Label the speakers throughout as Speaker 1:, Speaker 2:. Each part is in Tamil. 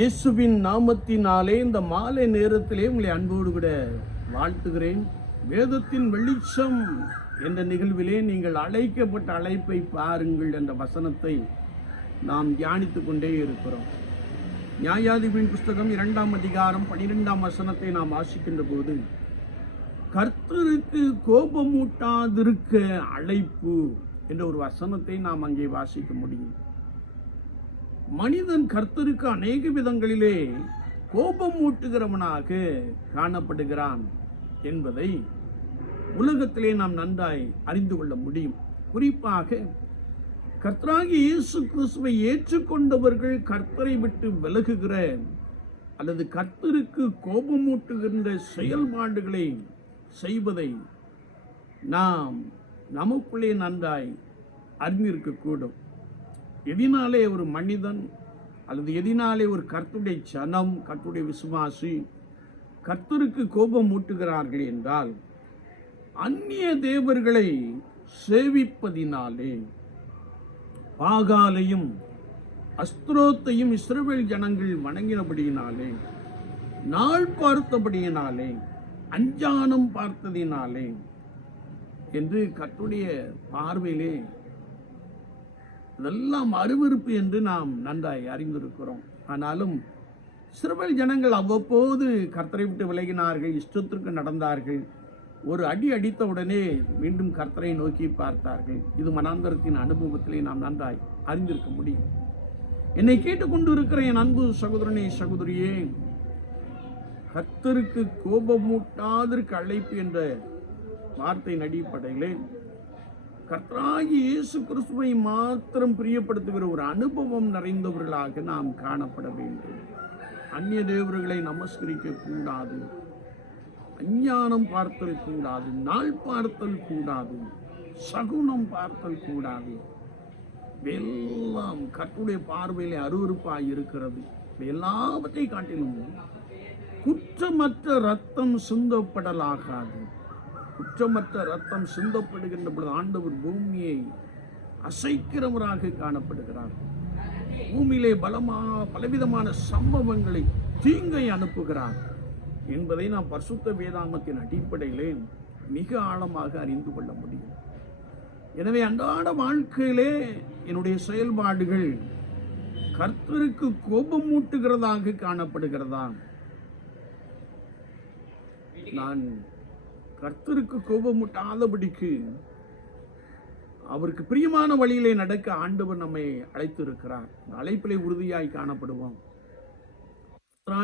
Speaker 1: இயேசுவின் நாமத்தினாலே இந்த மாலை நேரத்திலே உங்களை அன்போடு கூட வாழ்த்துகிறேன். வேதத்தின் வெளிச்சம் என்ற நிகழ்விலே நீங்கள் அழைக்கப்பட்ட அழைப்பை பாருங்கள் என்ற வசனத்தை நாம் தியானித்து கொண்டே இருக்கிறோம். நியாயாதிபின் புஸ்தகம் இரண்டாம் அதிகாரம் பனிரெண்டாம் வசனத்தை நாம் வாசிக்கின்ற போது கர்த்தருக்கு கோபமூட்டாதிருக்க அழைப்பு என்ற ஒரு வசனத்தை நாம் அங்கே வாசிக்க முடியும். மனிதன் கர்த்தருக்கு அநேக விதங்களிலே கோபம் ஊட்டுகிறவனாக காணப்படுகிறான் என்பதை உலகத்திலே நாம் நன்றாய் அறிந்து கொள்ள முடியும். குறிப்பாக கர்த்தராகி இயேசு கிறிஸ்துவை ஏற்றுக்கொண்டவர்கள் கர்த்தரை விட்டு விலகுகிற அல்லது கர்த்தருக்கு கோபமூட்டுகின்ற செயல்பாடுகளை செய்வதை நாம் நமக்குள்ளே நன்றாய் அறிந்திருக்கக்கூடும். எதினாலே ஒரு மனிதன் அல்லது எதினாலே ஒரு கர்த்துடைய சனம் கர்த்துடைய விசுவாசி கர்த்தருக்கு கோபம் மூட்டுகிறார்கள் என்றால் அந்நிய தேவர்களை சேவிப்பதினாலே பாகாலையும் அஸ்திரோத்தையும் இஸ்ரவேல் ஜனங்கள் வணங்கினபடியினாலே நாள் பார்த்தபடியினாலே அஞ்சானம் பார்த்ததினாலே என்று கட்டுடைய பார்வையிலே இதெல்லாம் அருவருப்பு என்று நாம் நன்றாய் அறிந்திருக்கிறோம். ஆனாலும் சிறுவல் ஜனங்கள் அவ்வப்போது கர்த்தரை விட்டு விலகினார்கள் இஷ்டத்திற்கு நடந்தார்கள். ஒரு அடி அடித்த உடனே மீண்டும் கர்த்தரை நோக்கி பார்த்தார்கள். இது மனாந்தரத்தின் அனுபவத்திலே நாம் நன்றாய் அறிந்திருக்க முடியும். என்னை கேட்டுக்கொண்டு இருக்கிற என் அன்பு சகோதரனே சகோதரியே கர்த்தருக்கு கோபமூட்டாதற்கு அழைப்பு என்ற வார்த்தையின் அடிப்படையிலே கர்த்தராகி இயேசு கிறிஸ்துவை மாத்திரம் பிரியப்படுத்துகிற ஒரு அனுபவம் நிறைந்தவர்களாக நாம் காணப்பட வேண்டும். அந்நிய தேவர்களை நமஸ்கரிக்க கூடாது அஞ்ஞானம் பார்த்தல் கூடாது நாள் பார்த்தல் கூடாது சகுனம் பார்த்தல் கூடாது எல்லாம் கர்த்துடைய பார்வையிலே அருவறுப்பாக இருக்கிறது. எல்லாவற்றை காட்டிலும் குற்றமற்ற ரத்தம் சிந்தப்படலாகாது. குற்றமற்ற ரத்தம் சிந்தப்படுகின்ற பொழுது ஆண்டவர் பூமியை அசைக்கிறவராக காணப்படுகிறார். பூமியிலே பலமா பலவிதமான சம்பவங்களை தீங்கை அனுப்புகிறார் என்பதை நாம் பரிசுத்த வேதாமத்தின் அடிப்படையிலே மிக ஆழமாக அறிந்து கொள்ள முடியும். எனவே அன்றாட வாழ்க்கையிலே என்னுடைய செயல்பாடுகள் கர்த்தருக்கு கோபம் மூட்டுகிறதாக காணப்படுகிறதா? நான் கர்த்தருக்கு கோபமூட்டாதபடிக்கு அவருக்கு பிரியமான வழியிலே நடக்க ஆண்டவர் நம்மை அழைத்து இருக்கிறார் அழைப்பிலே உறுதியாய் காணப்படுவோம்.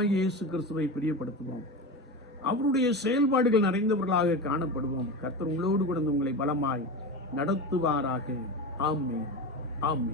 Speaker 1: இயேசு கிறிஸ்துவை பிரியப்படுத்துவோம். அவருடைய செயல்பாடுகள் நிறைந்தவர்களாக காணப்படுவோம். கர்த்தர் உங்களோடு கூட உங்களை பலமாய் நடத்துவாராக. ஆமே ஆமே